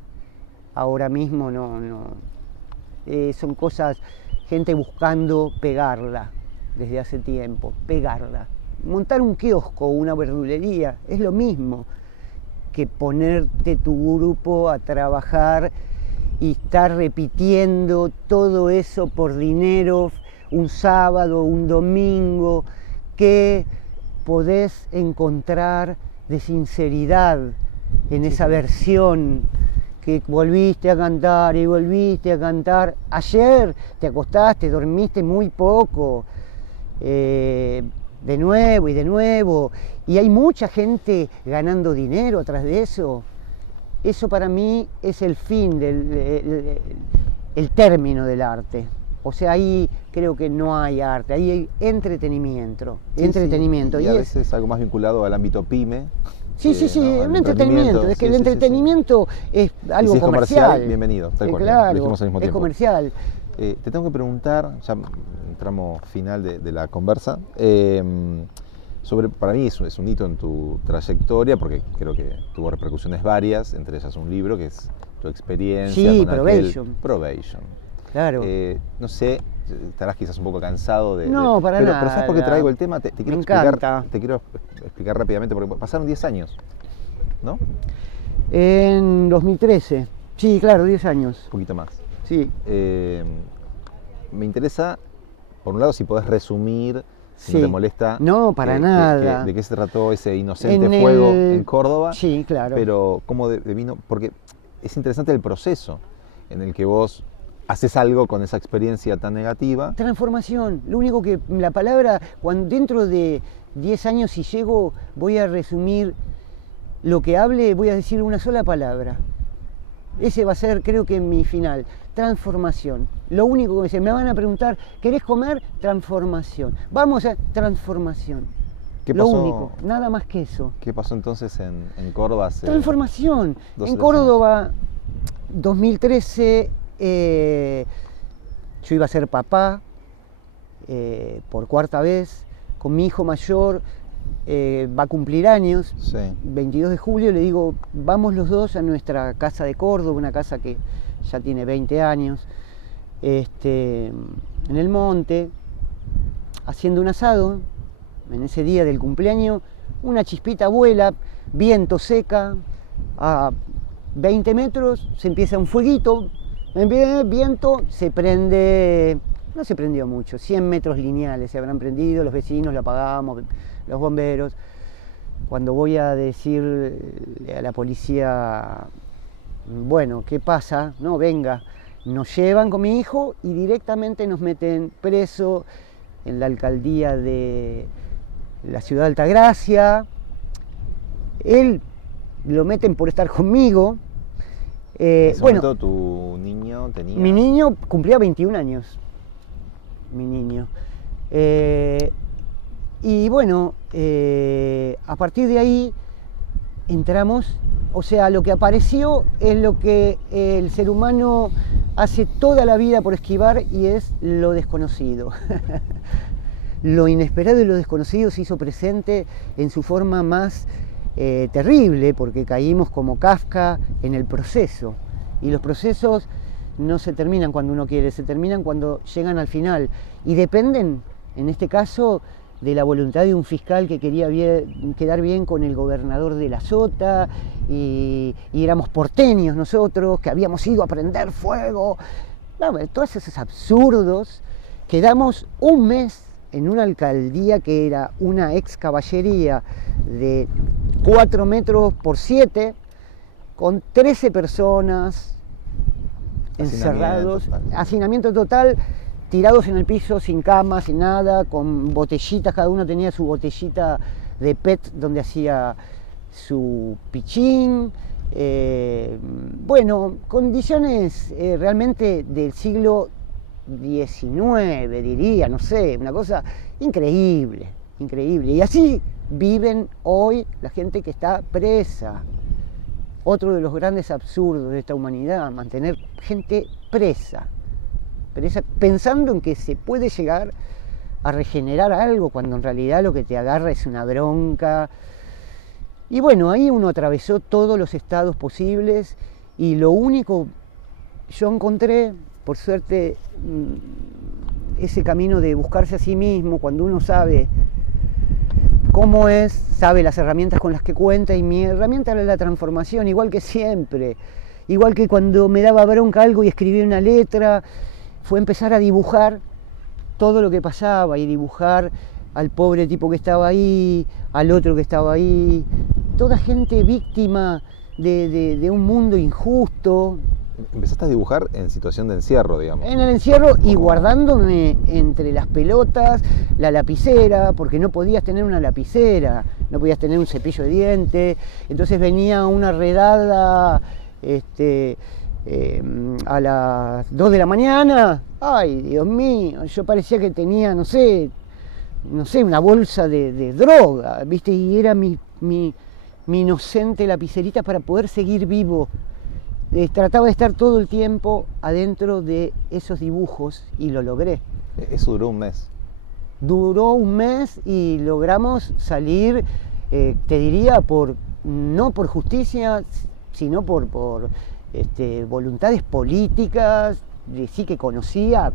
Ahora mismo no. Son cosas, gente buscando pegarla desde hace tiempo, pegarla. Montar un kiosco o una verdulería es lo mismo que ponerte tu grupo a trabajar y estar repitiendo todo eso por dinero un sábado, un domingo, que podés encontrar de sinceridad en esa versión que volviste a cantar y volviste a cantar. Ayer te acostaste, dormiste muy poco, de nuevo y de nuevo, y hay mucha gente ganando dinero atrás de eso. Eso para mí es el fin, el término del arte. O sea, ahí creo que no hay arte, ahí hay entretenimiento. Sí, entretenimiento. Y a veces algo más vinculado al ámbito pyme. Sí, ¿no? Un entretenimiento. Es que el entretenimiento es algo si es comercial. Bienvenido, tal cual. Claro, lo dijimos al mismo es tiempo. comercial. Te tengo que preguntar, ya en tramo final de la conversa, para mí es un hito en tu trayectoria, porque creo que tuvo repercusiones varias, entre ellas un libro que es tu experiencia sí, con Probation. Claro. No sé, estarás quizás un poco cansado de... No, para nada. Pero ¿sabes por qué traigo el tema? Te quiero encanta. Te quiero explicar rápidamente, porque pasaron 10 años, ¿no? En 2013. Sí, claro, 10 años. Un poquito más. Sí. Me interesa, por un lado, si podés resumir, si sí. no te molesta. No, para nada. ¿De qué se trató ese inocente fuego en Córdoba? Sí, claro. Pero cómo vino, porque es interesante el proceso en el que vos haces algo con esa experiencia tan negativa. Transformación. Lo único que la palabra, cuando dentro de 10 años, si llego, voy a resumir lo que hable, voy a decir una sola palabra. Ese va a ser, creo que, mi final. Transformación. Lo único que me van a preguntar, ¿querés comer? Transformación. Vamos a transformación. ¿Qué pasó? Lo único, nada más que eso. ¿Qué pasó entonces en Córdoba? Transformación. En Córdoba, 2013, yo iba a ser papá por cuarta vez, con mi hijo mayor. Va a cumplir años, sí. 22 de julio, le digo, vamos los dos a nuestra casa de Córdoba, una casa que ya tiene 20 años, en el monte, haciendo un asado. En ese día del cumpleaños, una chispita vuela, viento, seca, a 20 metros se empieza un fueguito, viento, se prende, no se prendió mucho, 100 metros lineales se habrán prendido, los vecinos lo apagamos, los bomberos. Cuando voy a decirle a la policía, bueno, ¿qué pasa? No, venga, nos llevan con mi hijo y directamente nos meten preso en la alcaldía de la ciudad de Altagracia. Él lo meten por estar conmigo. En ese momento tu niño tenía... Mi niño cumplía 21 años. Mi niño. Y bueno, a partir de ahí entramos, o sea, lo que apareció es lo que el ser humano hace toda la vida por esquivar, y es lo desconocido. Lo inesperado y lo desconocido se hizo presente en su forma más terrible, porque caímos como Kafka en el proceso. Y los procesos no se terminan cuando uno quiere, se terminan cuando llegan al final. Y dependen, en este caso, de la voluntad de un fiscal que quería quedar bien con el gobernador de La Sota, y éramos porteños nosotros, que habíamos ido a prender fuego. No, todos esos absurdos. Quedamos un mes en una alcaldía que era una ex caballería de 4 metros por 7, con 13 personas encerrados, hacinamiento total, tirados en el piso, sin cama, sin nada, con botellitas, cada uno tenía su botellita de PET donde hacía su pichín. Bueno, condiciones realmente del siglo XIX, diría, no sé, una cosa increíble, increíble. Y así viven hoy la gente que está presa. Otro de los grandes absurdos de esta humanidad, mantener gente presa, pensando en que se puede llegar a regenerar algo, cuando en realidad lo que te agarra es una bronca. Y bueno, ahí uno atravesó todos los estados posibles y lo único, yo encontré, por suerte, ese camino de buscarse a sí mismo, cuando uno sabe cómo es, sabe las herramientas con las que cuenta, y mi herramienta era la transformación, igual que siempre, igual que cuando me daba bronca algo y escribía una letra, fue empezar a dibujar todo lo que pasaba y dibujar al pobre tipo que estaba ahí, al otro que estaba ahí, toda gente víctima de un mundo injusto. Empezaste a dibujar en situación de encierro, digamos. En el encierro y guardándome entre las pelotas la lapicera, porque no podías tener una lapicera, no podías tener un cepillo de dientes, entonces venía una redada a las 2 de la mañana, ay Dios mío, yo parecía que tenía, no sé, una bolsa de droga, ¿viste? Y era mi inocente lapicerita para poder seguir vivo. Trataba de estar todo el tiempo adentro de esos dibujos y lo logré. Eso duró un mes. Duró un mes y logramos salir, te diría, no por justicia, sino por voluntades políticas. Sí que conocía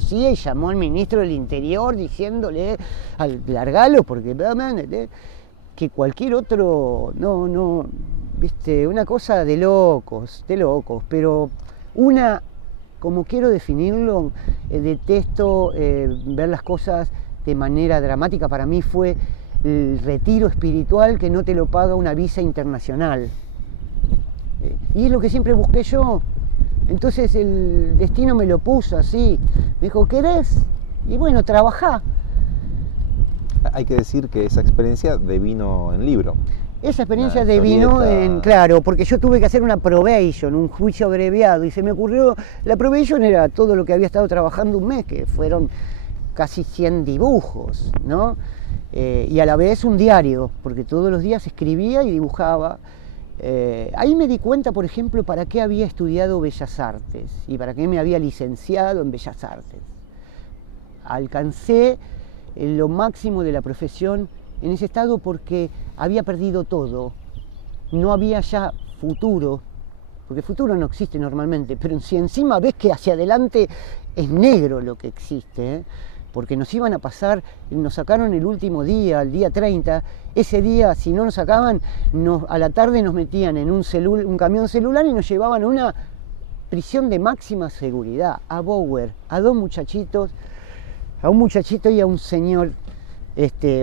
y llamó al ministro del Interior diciéndole al largalo, porque que cualquier otro, no, viste, una cosa de locos, pero como quiero definirlo, detesto ver las cosas de manera dramática. Para mí fue el retiro espiritual que no te lo paga una visa internacional. Y es lo que siempre busqué yo. Entonces el destino me lo puso así. Me dijo, ¿querés? Y bueno, trabajá. Hay que decir que esa experiencia devino en libro. Esa experiencia devino claro, porque yo tuve que hacer una probation, un juicio abreviado, y se me ocurrió, la probation era todo lo que había estado trabajando un mes, que fueron casi 100 dibujos, ¿no? Y a la vez un diario, porque todos los días escribía y dibujaba. Ahí me di cuenta, por ejemplo, para qué había estudiado Bellas Artes y para qué me había licenciado en Bellas Artes. Alcancé lo máximo de la profesión en ese estado porque había perdido todo. No había ya futuro, porque futuro no existe normalmente, pero si encima ves que hacia adelante es negro lo que existe, porque nos iban a pasar, nos sacaron el último día, el día 30, ese día si no nos sacaban, a la tarde nos metían en un camión celular y nos llevaban a una prisión de máxima seguridad, a Bower, a dos muchachitos, a un muchachito y a un señor,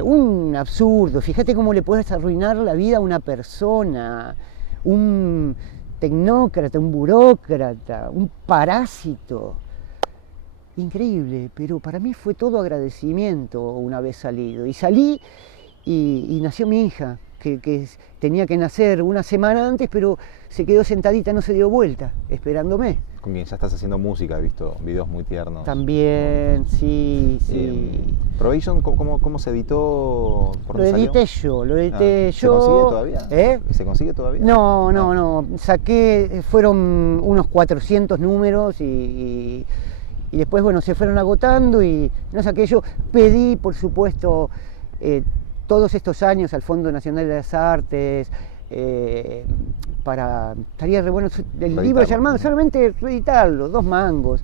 un absurdo. Fíjate cómo le puedes arruinar la vida a una persona, un tecnócrata, un burócrata, un parásito. Increíble, pero para mí fue todo agradecimiento una vez salido. Y salí y nació mi hija, que tenía que nacer una semana antes, pero se quedó sentadita, no se dio vuelta, esperándome. Con quien ya estás haciendo música, he visto videos muy tiernos. También, sí. Probation, ¿cómo se editó? Lo edité yo. ¿Se consigue todavía? ¿Se consigue todavía? No. Saqué, fueron unos 400 números y después, bueno, se fueron agotando y no saqué yo. Pedí, por supuesto, todos estos años al Fondo Nacional de las Artes, estaría re bueno el libro llamado, solamente reeditarlo, 2 mangos,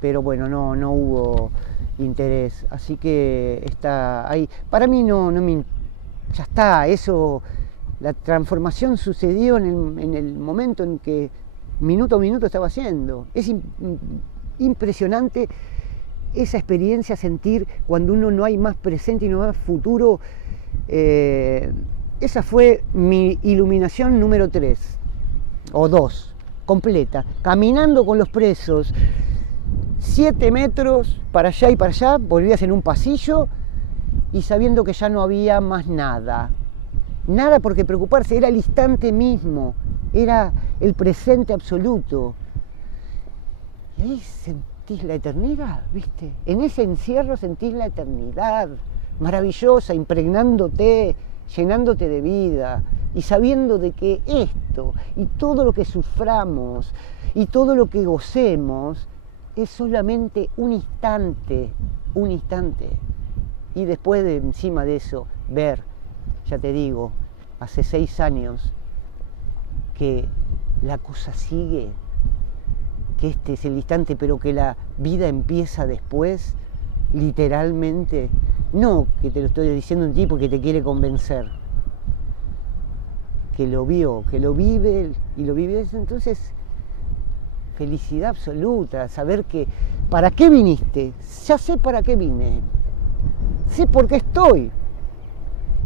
pero bueno, no hubo interés, así que está ahí. Para mí ya está, eso, la transformación sucedió en el momento en que minuto a minuto estaba haciendo. Es impresionante esa experiencia, sentir cuando uno no hay más presente y no más futuro, esa fue mi iluminación número 3, o 2, completa, caminando con los presos, 7 metros para allá y para allá, volvías en un pasillo y sabiendo que ya no había más nada. Nada por qué preocuparse, era el instante mismo, era el presente absoluto. Y ahí sentís la eternidad, ¿viste? En ese encierro sentís la eternidad, maravillosa, impregnándote, llenándote de vida y sabiendo de que esto y todo lo que suframos y todo lo que gocemos es solamente un instante, un instante. Y después de encima de eso, ver, ya te digo, hace 6 años que la cosa sigue, que este es el instante, pero que la vida empieza después, literalmente. No que te lo estoy diciendo un tipo que te quiere convencer, que lo vio, que lo vive y lo vive. Entonces, felicidad absoluta, saber que, ¿para qué viniste? Ya sé para qué vine, sé por qué estoy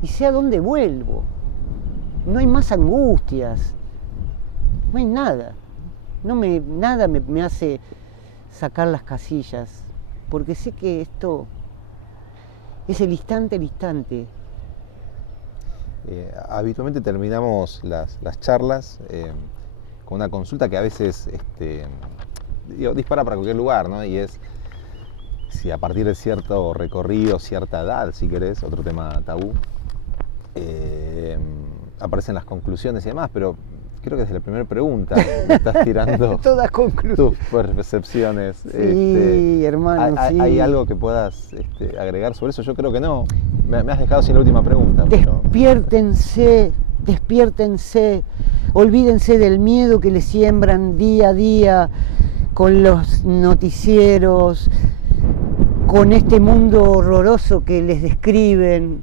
y sé a dónde vuelvo. No hay más angustias, no hay nada, nada me hace sacar las casillas, porque sé que esto es el instante, el instante. Habitualmente terminamos las charlas con una consulta que a veces dispara para cualquier lugar, ¿no? Y es si a partir de cierto recorrido, cierta edad, si querés, otro tema tabú, aparecen las conclusiones y demás, pero creo que desde la primera pregunta me estás tirando todas conclusiones, tus percepciones. Sí, hermano, sí. ¿Hay algo que puedas agregar sobre eso? Yo creo que no. Me has dejado sin la última pregunta. Pero... Despiértense, despiértense, olvídense del miedo que les siembran día a día con los noticieros, con este mundo horroroso que les describen.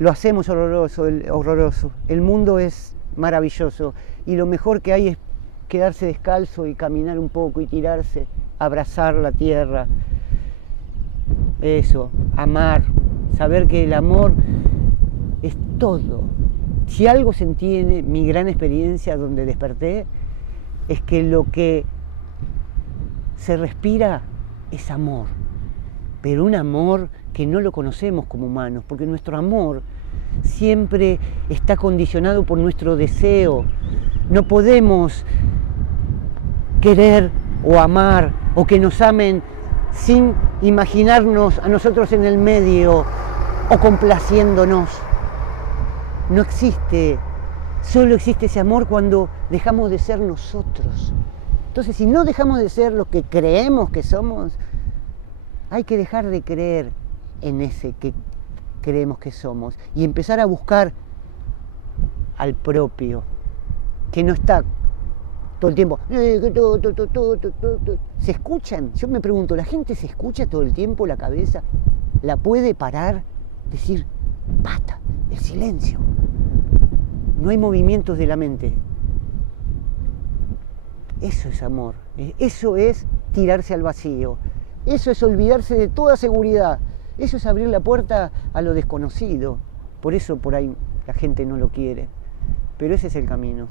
Lo hacemos horroroso, horroroso. El mundo es maravilloso y lo mejor que hay es quedarse descalzo y caminar un poco y tirarse, abrazar la tierra. Eso, amar, saber que el amor es todo. Si algo se entiende, mi gran experiencia donde desperté, es que lo que se respira es amor, pero un amor que no lo conocemos como humanos, porque nuestro amor siempre está condicionado por nuestro deseo. No podemos querer o amar o que nos amen sin imaginarnos a nosotros en el medio o complaciéndonos. No existe, solo existe ese amor cuando dejamos de ser nosotros. Entonces, si no dejamos de ser lo que creemos que somos, hay que dejar de creer en ese que creemos que somos y empezar a buscar al propio, que no está todo el tiempo. ¿Se escuchan? Yo me pregunto, ¿la gente se escucha todo el tiempo la cabeza? ¿La puede parar? Decir, basta, el silencio. No hay movimientos de la mente. Eso es amor, eso es tirarse al vacío, eso es olvidarse de toda seguridad. Eso es abrir la puerta a lo desconocido. Por eso por ahí la gente no lo quiere. Pero ese es el camino.